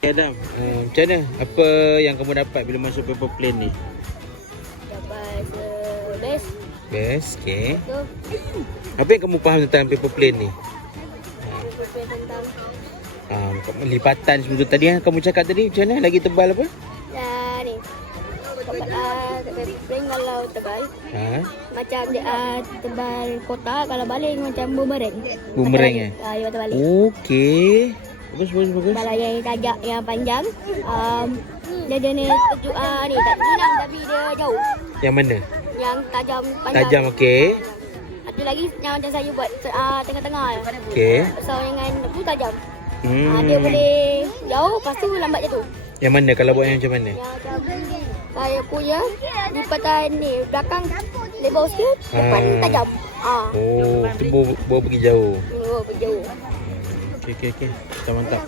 Adam, macam mana? Apa yang kamu dapat bila masuk paper plane ni? Dapat best. Best, okay. Tu Apa yang kamu faham tentang paper plane ni? paper tentang Lipatan semua tu tadi yang kamu cakap tadi, macam mana? Lagi tebal apa? ni. Paper plane kalau tebal macam dia tebal kotak, kalau baling macam bumerang. Bumerang Ya terbalik. Okey. Bagus. Kalau yang tajak yang panjang dia ni tujuh ni tak jinak tapi dia jauh. Yang mana? Yang tajam panjang. Tajam, okey. Satu lagi yang macam saya buat tengah-tengah. Okey. So dengan tu tajam. Dia boleh jauh, lepas tu lambat jatuh. Yang mana? Kalau buat yang macam mana? Yang macam saya punya lipatan ni belakang lebar sikit, depan tajam. Oh, tu bawa pergi jauh. Pergi jauh. Okey. Mantap.